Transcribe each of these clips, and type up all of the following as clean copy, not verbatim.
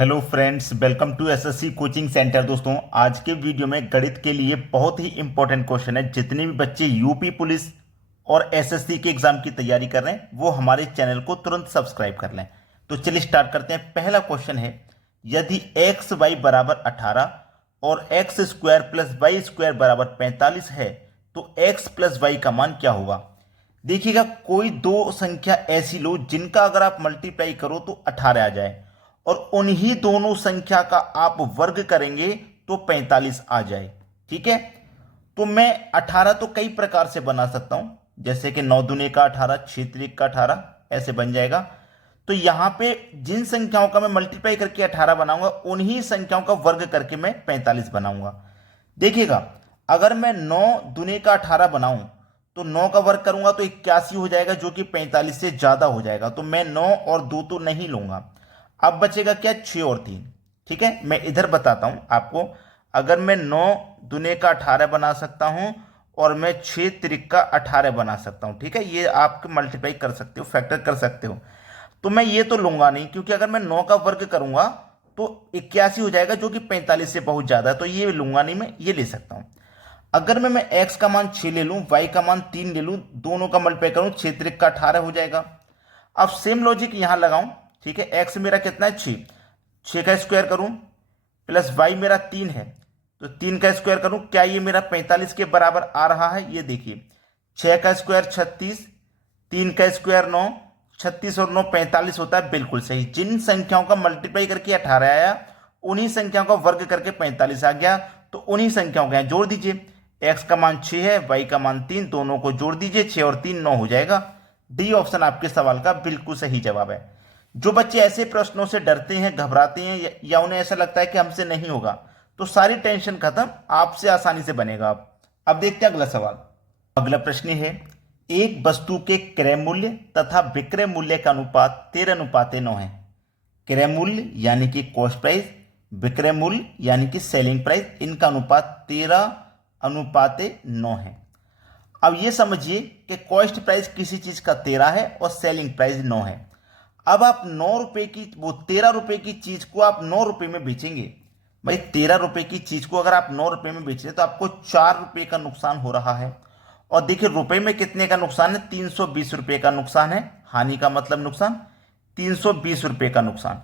Hello friends, welcome to SSC coaching centre. दोस्तों, आज के वीडियो में गणित के लिए बहुत ही इंपॉर्टेंट क्वेश्चन है। जितने भी बच्चे यूपी पुलिस और एसएससी के एग्जाम की तैयारी कर रहे हैं वो हमारे चैनल को तुरंत सब्सक्राइब कर लें। तो चलिए स्टार्ट करते हैं। पहला क्वेश्चन है, यदि एक्स वाई बराबर 18 और x square plus y square बराबर 45 है तो एक्स प्लस वाई का मान क्या होगा। देखिएगा, कोई दो संख्या ऐसी लो जिनका अगर आप मल्टीप्लाई करो तो 18 आ जाए और उन्हीं दोनों संख्या का आप वर्ग करेंगे तो 45 आ जाए। ठीक है, तो मैं 18 तो कई प्रकार से बना सकता हूं, जैसे कि 9 दूने का 18, 6 त्रिक का 18, ऐसे बन जाएगा। तो यहां पे जिन संख्याओं का मैं मल्टीप्लाई करके 18 बनाऊंगा उन्हीं संख्याओं का वर्ग करके मैं 45 बनाऊंगा। देखिएगा, अगर मैं 9 दूने का 18 बनाऊं तो 9 का वर्ग करूंगा तो 81 हो जाएगा, जो कि 45 से ज्यादा हो जाएगा। तो मैं 9 और 2 तो नहीं लूंगा। अब बचेगा क्या, 6 और 3। ठीक है, मैं इधर बताता हूं आपको। अगर मैं 9 दूने का 18 बना सकता हूं और मैं 6 त्रिक का 18 बना सकता हूं। ठीक है, ये आप मल्टीप्लाई कर सकते हो, फैक्टर कर सकते हो। तो मैं ये तो लूंगा नहीं, क्योंकि अगर मैं 9 का वर्ग करूंगा तो 81 हो जाएगा, जो कि 45 से बहुत ज्यादा है। तो ये लूंगा नहीं, मैं ये ले सकता हूं। अगर मैं एक्स का मान 6 ले लूं, वाई का मान 3 ले लूं, दोनों का मल्टीप्लाई करूं, 6 त्रिक का 18 हो जाएगा। अब सेम लॉजिक यहां लगाऊं। ठीक है, एक्स मेरा कितना है, 6, 6 का स्क्वायर करूं प्लस वाई मेरा 3 है तो 3 का स्क्वायर करूं, क्या ये मेरा 45 के बराबर आ रहा है। ये देखिए, 6 का स्क्वायर 36, 3 का स्क्वायर 9, 36 और 9 45 होता है। बिल्कुल सही, जिन संख्याओं का मल्टीप्लाई करके 18 आया उन्हीं संख्याओं का वर्ग करके 45 आ गया। तो उन्हीं संख्याओं को यहां जोड़ दीजिए। एक्स का मान 6 है, वाई का मान 3, दोनों को जोड़ दीजिए, 6 और 3 9 हो जाएगा। डी ऑप्शन आपके सवाल का बिल्कुल सही जवाब है। जो बच्चे ऐसे प्रश्नों से डरते हैं, घबराते हैं या उन्हें ऐसा लगता है कि हमसे नहीं होगा, तो सारी टेंशन खत्म, आपसे आसानी से बनेगा। अब देखते हैं अगला सवाल। अगला प्रश्न है, एक वस्तु के क्रय मूल्य तथा विक्रय मूल्य का अनुपात 13:9 है। क्रय मूल्य यानी कि कॉस्ट प्राइस, विक्रय मूल्य यानी कि सेलिंग प्राइस, इनका अनुपात 13:9 है। अब ये समझिए कि कॉस्ट प्राइस किसी चीज का 13 है और सेलिंग प्राइस 9 है। अब आप 9 रुपए की, वो 13 रुपए की चीज को आप 9 रुपए में बेचेंगे। भाई, 13 रुपए की चीज को अगर आप 9 रुपए में बेच रहे हैं तो आपको 4 रुपए का नुकसान हो रहा है। और देखिए, रुपए में कितने का नुकसान है, 320 रुपए का नुकसान है। हानि का मतलब नुकसान, 320 रुपए का नुकसान।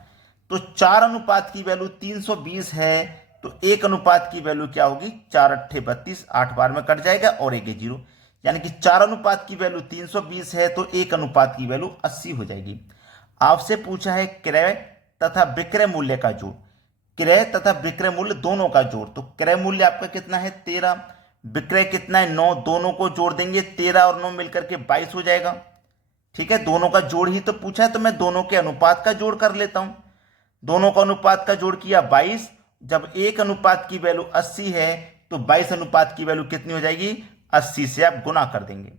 तो 4 अनुपात की वैल्यू 320 है, तो 1 अनुपात की वैल्यू क्या होगी, 4 अट्ठे 32, 8 बार में कट जाएगा और 1 है 0। यानी कि 4 अनुपात की वैल्यू 320 है तो 1 अनुपात की वैल्यू 80 हो जाएगी। आपसे पूछा है क्रय तथा विक्रय मूल्य का जोड़, क्रय तथा विक्रय मूल्य दोनों का जोड़। तो क्रय मूल्य आपका कितना है, 13, विक्रय कितना है, 9, दोनों को जोड़ देंगे, 13 और 9 मिलकर के 22 हो जाएगा। ठीक है, दोनों का जोड़ ही तो पूछा है, तो मैं दोनों के अनुपात का जोड़ कर लेता हूं। दोनों का अनुपात का जोड़ किया 22। जब 1 अनुपात की वैल्यू 80 है तो 22 अनुपात की वैल्यू कितनी हो जाएगी, 80 से आप गुना कर देंगे।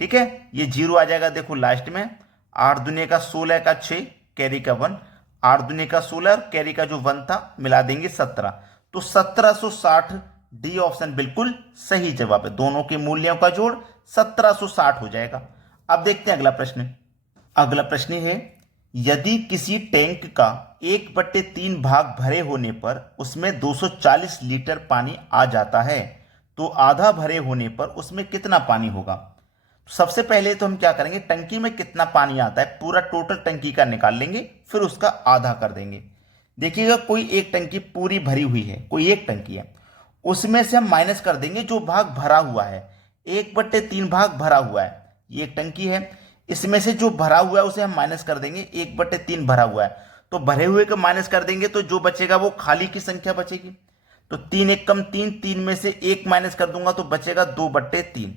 ठीक है, ये 0 आ जाएगा। देखो लास्ट में 8 दूने का 16 का 6, कैरी का 1, 8 दूने का 16 और कैरी का जो 1 था मिला देंगे 17। तो 1760, डी ऑप्शन बिल्कुल सही जवाब है। दोनों के मूल्यों का जोड़ 1760 हो जाएगा। अब देखते हैं अगला प्रश्न। अगला प्रश्न है, यदि किसी टैंक का 1/3 भाग भरे होने पर उसमें 240 लीटर पानी आ जाता है तो आधा भरे होने पर उसमें कितना पानी होगा। सबसे पहले तो हम क्या करेंगे, टंकी में कितना पानी आता है पूरा टोटल टंकी का निकाल लेंगे, फिर उसका आधा कर देंगे। देखिएगा, कोई एक टंकी पूरी भरी हुई है, कोई एक टंकी है, उसमें से हम माइनस कर देंगे जो भाग भरा हुआ है। 1/3 भाग भरा हुआ है, ये एक टंकी है, इसमें से जो भरा हुआ है उसे हम माइनस कर देंगे। 1/3 भरा हुआ है तो भरे हुए को माइनस कर देंगे तो जो बचेगा वो खाली की संख्या बचेगी। तो 3 एक कम 3, 3 में से 1 माइनस कर दूंगा तो बचेगा 2/3,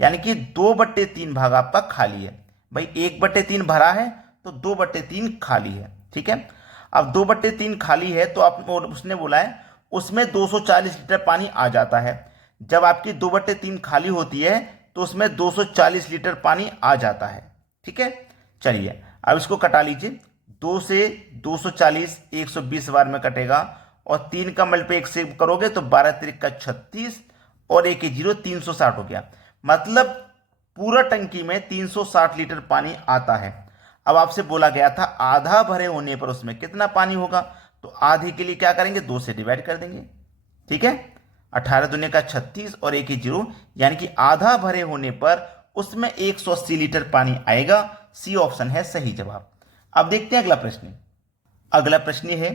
यानी कि 2/3 भाग आपका खाली है। भाई, 1/3 भरा है तो 2/3 खाली है। ठीक है, अब 2/3 खाली है तो आप, उसने बोला है उसमें 240 लीटर पानी आ जाता है। जब आपकी 2/3 खाली होती है तो उसमें 240 लीटर पानी आ जाता है। ठीक है, चलिए अब इसको कटा लीजिए। 2 से 240 120 बार में कटेगा और 3 का मल्टीप्लाई 1 से करोगे तो 12 त्रिक का 36 और 1 0 360 हो गया। मतलब पूरा टंकी में 360 लीटर पानी आता है। अब आपसे बोला गया था आधा भरे होने पर उसमें कितना पानी होगा। तो आधे के लिए क्या करेंगे, 2 से डिवाइड कर देंगे। ठीक है, 18 दूनी का 36 और 1 0, यानी कि आधा भरे होने पर उसमें 180 लीटर पानी आएगा। सी ऑप्शन है सही जवाब। अब देखते हैं अगला प्रश्न। अगला प्रश्न है,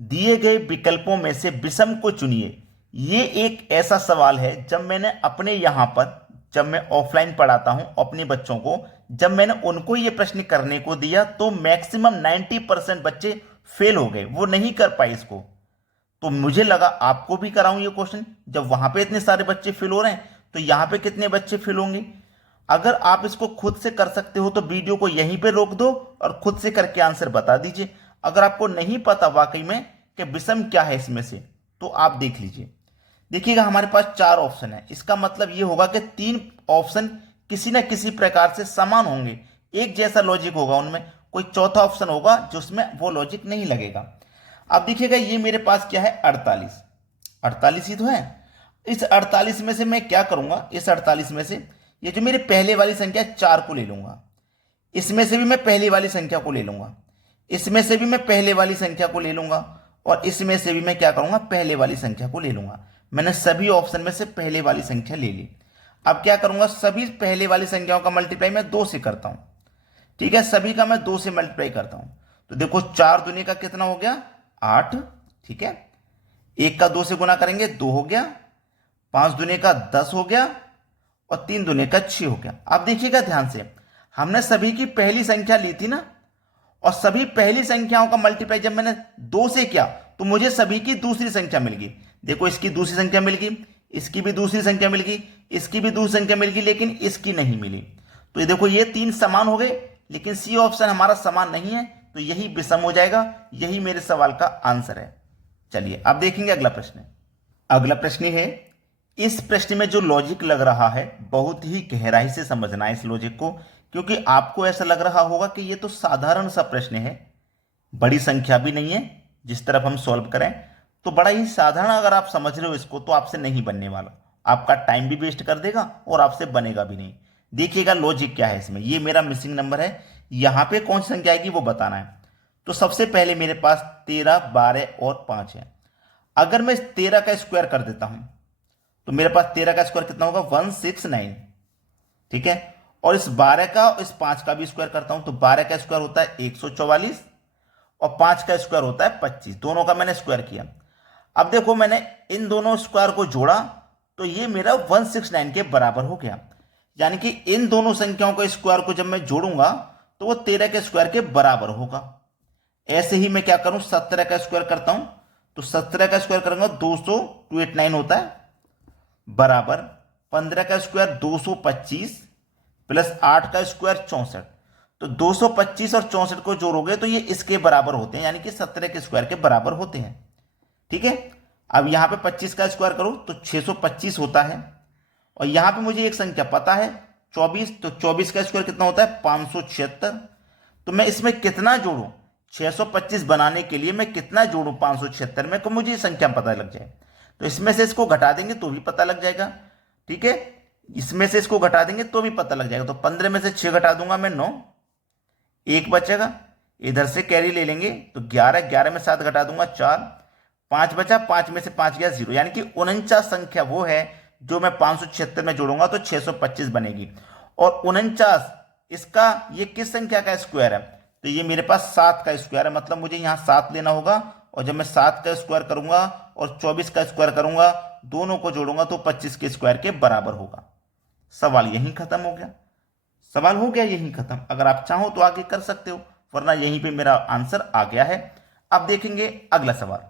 दिए गए विकल्पों में से विषम को चुनिए। ये एक ऐसा सवाल है, जब मैंने अपने यहां पर, जब मैं ऑफलाइन पढ़ाता हूं अपने बच्चों को, जब मैंने उनको ये प्रश्न करने को दिया तो मैक्सिमम 90% बच्चे फेल हो गए, वो नहीं कर पाए इसको। तो मुझे लगा आपको भी कराऊं ये क्वेश्चन, जब वहां पे इतने सारे बच्चे फेल हो रहे हैं तो यहां पे कितने बच्चे फेल होंगे। अगर आप इसको खुद से कर सकते हो तो वीडियो को यहीं पे रोक दो और खुद से करके आंसर बता दीजिए। अगर आपको नहीं पता वाकई में कि विषम क्या है इसमें से, तो आप देख लीजिए। देखिएगा हमारे पास 4 ऑप्शन है, इसका मतलब यह होगा कि 3 ऑप्शन किसी ना किसी प्रकार से समान होंगे, एक जैसा लॉजिक होगा उनमें, कोई चौथा ऑप्शन होगा जिसमें वो लॉजिक नहीं लगेगा। अब देखिएगा ये मेरे पास क्या है, 48 ही तो है। इस 48 में से मैं क्या करूंगा, इस 48 में से ये जो मेरी पहले वाली संख्या 4 को ले लूंगा, इसमें से भी मैं पहली वाली संख्या को ले लूंगा, इसमें से भी मैं पहले वाली संख्या को ले लूंगा, और इसमें से भी मैं क्या करूंगा, पहले वाली संख्या को ले लूंगा। मैंने सभी ऑप्शन में से पहले वाली संख्या ले ली। अब क्या करूंगा, सभी पहले वाली संख्याओं का मल्टीप्लाई मैं 2 से करता हूं। ठीक है, सभी का मैं 2 से मल्टीप्लाई करता हूं। तो देखो 4 दूनी का कितना हो गया, 8। ठीक है, 1 का 2 से गुना करेंगे 2 हो गया, 5 दूनी का 10 हो गया, और 3 दूनी का 6 हो गया। अब देखिएगा ध्यान से, हमने सभी की पहली संख्या ली थी ना, और सभी पहली संख्याओं का मल्टीप्लाई जब मैंने 2 से किया तो मुझे सभी की दूसरी संख्या मिल गई। देखो इसकी दूसरी संख्या मिल गई, इसकी भी दूसरी संख्या मिल गई, इसकी भी दूसरी संख्या मिल गई, लेकिन इसकी नहीं मिली। तो ये देखो ये 3 समान हो गए, लेकिन सी ऑप्शन हमारा समान नहीं है, तो यही विषम हो जाएगा। यही मेरे सवाल का आंसर है। चलिए अब देखेंगे अगला प्रश्न। अगला प्रश्न है, इस प्रश्न में जो लॉजिक लग रहा है बहुत ही गहराई से समझना है इस लॉजिक को, क्योंकि आपको ऐसा लग रहा होगा कि ये तो साधारण सा प्रश्न है, बड़ी संख्या भी नहीं है जिस तरफ हम सॉल्व करें, तो बड़ा ही साधारण अगर आप समझ रहे हो इसको तो आपसे नहीं बनने वाला, आपका टाइम भी वेस्ट कर देगा और आपसे बनेगा भी नहीं। देखिएगा लॉजिक क्या है इसमें। ये मेरा मिसिंग नंबर है, यहां पे कौन सी संख्या आएगी वो बताना है। तो सबसे पहले मेरे पास 13, 12 और 5 है। अगर मैं 13 का स्क्वायर कर देता हूं तो मेरे पास 13 का स्क्वायर कितना होगा, 169। ठीक है, और इस 12 का और इस 5 का भी स्क्वायर करता हूं तो 12 का स्क्वायर होता है 144 और 5 का स्क्वायर होता है 25। दोनों का मैंने स्क्वायर किया। अब देखो मैंने इन दोनों स्क्वायर को जोड़ा तो ये मेरा 169 के बराबर हो गया, यानी कि इन दोनों संख्याओं के स्क्वायर को जब मैं जोड़ूंगा तो वो 13 के स्क्वायर के बराबर होगा। ऐसे ही मैं क्या करूं, 17 का स्क्वायर करता हूं तो 17 का स्क्वायर करूंगा 200, 289 होता है, बराबर 15 का स्क्वायर 225 प्लस 8 का स्क्वायर 64। तो 225 और 64 को जोड़ोगे तो ये इसके बराबर होते हैं, यानी कि 17 के स्क्वायर के बराबर होते हैं। ठीक है, अब यहां पे 25 का स्क्वायर करो तो 625 होता है, और यहां पे मुझे एक संख्या पता है 24, तो 24 का स्क्वायर कितना होता है 576। तो मैं इसमें कितना जोड़ूं, 625 बनाने के लिए मैं कितना जोड़ूं 576 में, को मुझे ये संख्या पता लग जाए। तो इसमें से इसको घटा देंगे तो भी पता लग जाएगा। ठीक है, इसमें से इसको घटा देंगे तो भी पता लग जाएगा। तो 15 में से 6 घटा दूंगा मैं 9, 1 बचेगा, इधर से कैरी ले लेंगे तो 11, 11 में 7 घटा दूंगा 4, 5 बचा, 5 में से 5 गया 0, यानी कि 49 संख्या वो है जो मैं 576 में जोड़ूंगा तो 625 बनेगी। और 49 इसका ये किस संख्या का स्क्वायर है, तो ये मेरे पास 7 का स्क्वायर है, मतलब मुझे यहां 7 लेना होगा। और जब मैं 7 का स्क्वायर करूंगा और 24 का स्क्वायर करूंगा, दोनों को जोड़ूंगा तो 25 के स्क्वायर के बराबर होगा। सवाल यहीं खत्म हो गया, सवाल हो गया यहीं खत्म। अगर आप चाहो तो आगे कर सकते हो, वरना यहीं पे मेरा आंसर आ गया है। अब देखेंगे अगला सवाल।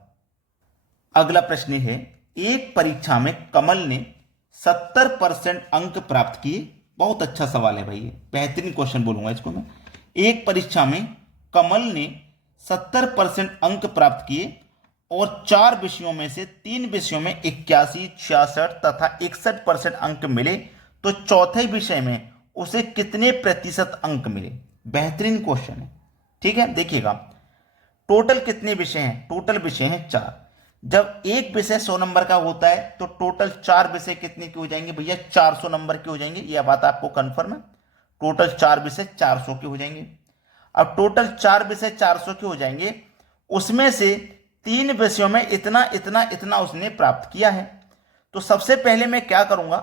अगला प्रश्न है, एक परीक्षा में कमल ने 70% अंक प्राप्त किए। बहुत अच्छा सवाल है भाई, ये बेहतरीन क्वेश्चन बोलूंगा इसको मैं। एक परीक्षा में कमल ने 70% अंक प्राप्त किए और 4 विषयों में से 3 विषयों में 81, 66 तथा 61% अंक मिले, तो चौथे विषय में उसे कितने प्रतिशत अंक मिले। बेहतरीन क्वेश्चन है। ठीक है, देखिएगा टोटल कितने विषय हैं, टोटल विषय हैं 4। जब एक विषय 100 नंबर का होता है तो टोटल 4 विषय कितने के हो जाएंगे भैया, 400 नंबर के हो जाएंगे। यह बात आपको कंफर्म है, टोटल 4 विषय 400 के हो जाएंगे। अब टोटल 4 विषय 400 के हो जाएंगे, उसमें से 3 विषयों में इतना इतना इतना उसने प्राप्त किया है। तो सबसे पहले मैं क्या करूंगा,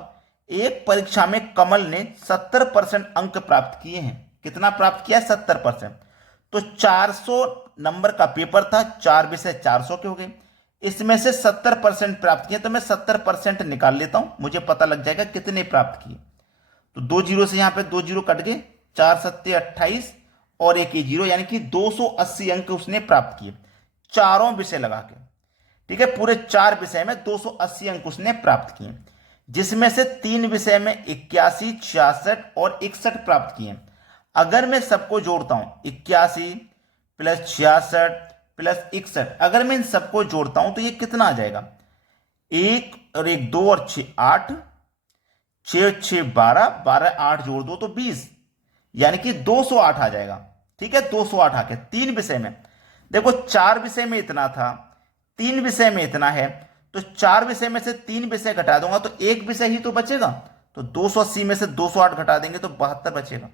एक परीक्षा में कमल ने 70% अंक प्राप्त किए हैं। कितना प्राप्त किया? 70%। तो 400 नंबर का पेपर था, 4 विषय 400 के हो गए, इसमें से 70% प्राप्त किए। तो मैं 70% निकाल लेता हूं, मुझे पता लग जाएगा कितने प्राप्त किए। तो 2 जीरो से यहां पे 2 जीरो कट गए, 4 सत्ते 28 और एक ही जीरो, यानी कि 280 अंक उसने प्राप्त किए चारों विषय लगा के। ठीक है, पूरे 4 विषय में 280 अंक उसने प्राप्त किए, जिसमें से 3 विषय में 81, 66 और 61 प्राप्त किए। अगर मैं सबको जोड़ता हूं, 81 प्लस 66 प्लस 61, अगर मैं इन सबको जोड़ता हूं तो ये कितना आ जाएगा? 1 और 1 2 और 6 8, 6 6 12, 12 8 जोड़ दो तो 20, यानी कि 208 आ जाएगा। ठीक है, 208 आ गया 3 विषय में। देखो 4 विषय में इतना था, 3 विषय में इतना है, तो 4 विषय में से 3 विषय घटा दूंगा तो एक विषय ही तो बचेगा। तो 280 में से 208 घटा देंगे तो 72 बचेगा।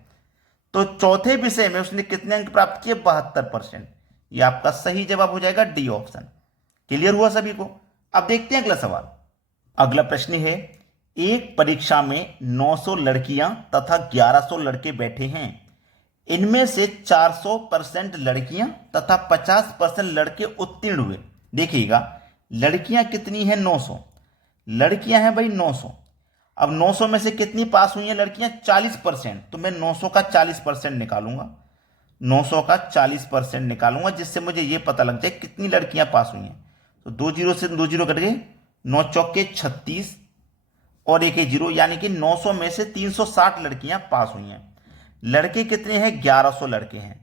तो चौथे विषय में उसने कितने अंक प्राप्त किए? 72%। ये आपका सही जवाब हो जाएगा डी ऑप्शन। क्लियर हुआ सभी को? अब देखते हैं अगला सवाल। अगला प्रश्न है, एक परीक्षा में 900 लड़कियां तथा 1100 लड़के बैठे हैं। इनमें से 400% लड़कियां तथा 50% लड़के उत्तीर्ण हुए। देखिएगा, लड़कियां कितनी हैं? 900 लड़कियां हैं भाई, 900। अब 900 में से कितनी पास हुई हैं लड़कियां? 40%। तो मैं 900 का 40% निकालूंगा, 900 का 40% निकालूंगा, जिससे मुझे यह पता लग जाए कितनी लड़कियां पास हुई हैं। तो 2 जीरो से 2 जीरो कट गए, 9 चौके 36 और एक ही जीरो, यानी कि 900 में से 360 लड़कियां पास हुई हैं। लड़के कितने हैं? 1100 लड़के हैं।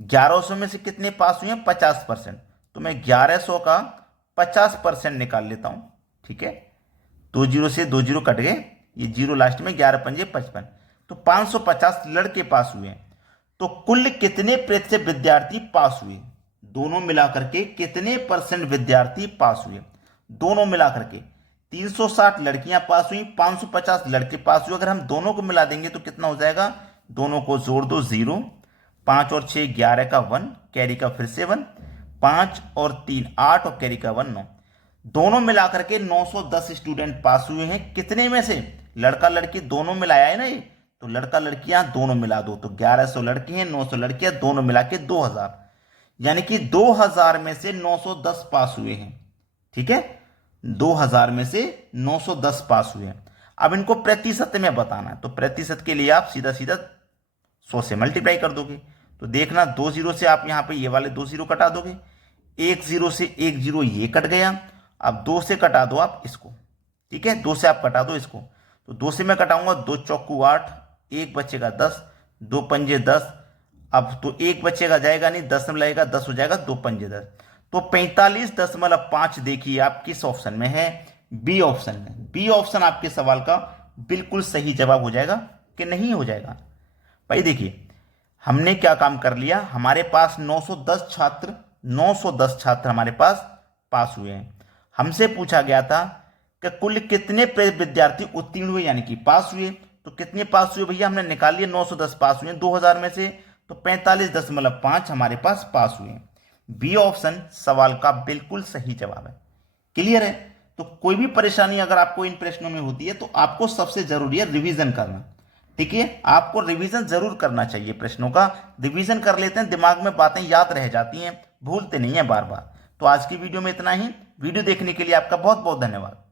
1100 में से कितने पास हुए हैं? 50%। तो मैं 1100 का 50% निकाल लेता हूं। ठीक है, 2 जीरो से 2 जीरो कट गए, ये जीरो लास्ट में, 11 पंजे 55, तो 550 लड़के पास हुए हैं। तो कुल कितने प्रतिशत विद्यार्थी पास हुए? दोनों मिलाकर के कितने परसेंट विद्यार्थी पास हुए? दोनों मिलाकर के 360 लड़कियां पास हुई, 550 लड़के पास हुए। अगर हम दोनों को मिला देंगे तो कितना हो जाएगा? दोनों को जोड़ दो, 0, 5 और 6 11 का 1, कैरी का फिर से 1, 5 और 3 8 और कैरी का 1 9। दोनों मिलाकर के 910 स्टूडेंट पास हुए हैं। कितने में से? लड़का लड़की दोनों मिलाया है ना ये, तो लड़का लड़कियां दोनों मिला दो, तो 1100 लड़के हैं, 900 लड़कियां, दोनों मिला के 2000, यानी कि 2000 में से 910 पास हुए हैं। ठीक है, 2000 में से 910 पास हुए हैं। अब इनको प्रतिशत में बताना है, तो प्रतिशत के लिए आप सीधा सीधा 100 से मल्टीप्लाई कर दोगे। तो देखना, 2 जीरो से आप यहां पे ये वाले 2 जीरो कटा दोगे, 1 जीरो से 1 जीरो ये कट गया। अब 2 से कटा दो आप इसको। ठीक है, 2 से आप कटा दो इसको, तो 2 से मैं कटाऊंगा, 2 चौकू 8, 1 बचेगा 10, 2 पंजे 10। अब तो 1 बचेगा, जाएगा नहीं, 10 में लगेगा, 10 हो जाएगा, 2 पंजे 10। तो 45.5 देखिए आप किस ऑप्शन में है? बी ऑप्शन में। बी ऑप्शन आपके सवाल का बिल्कुल सही जवाब हो जाएगा कि नहीं हो जाएगा? भाई देखिए, हमने क्या काम कर लिया, हमारे पास 910 छात्र हमारे पास हुए हैं। हमसे पूछा गया था कि कुल कितने विद्यार्थी उत्तीर्ण हुए, यानी कि पास हुए। तो कितने पास हुए भैया? हमने निकाल लिए, 910 पास हुए 2000 में से, तो 45.5 हमारे पास हुए। बी ऑप्शन सवाल का बिल्कुल सही जवाब है। क्लियर है? तो कोई भी परेशानी अगर आपको इन प्रश्नों में होती है तो आपको सबसे जरूरी है रिवीजन करना। ठीक है, आपको रिवीजन जरूर करना चाहिए, प्रश्नों का रिवीजन कर लेते हैं, दिमाग में बातें याद रह जाती हैं, भूलते नहीं है बार बार। तो आज की वीडियो में इतना ही। वीडियो देखने के लिए आपका बहुत बहुत धन्यवाद।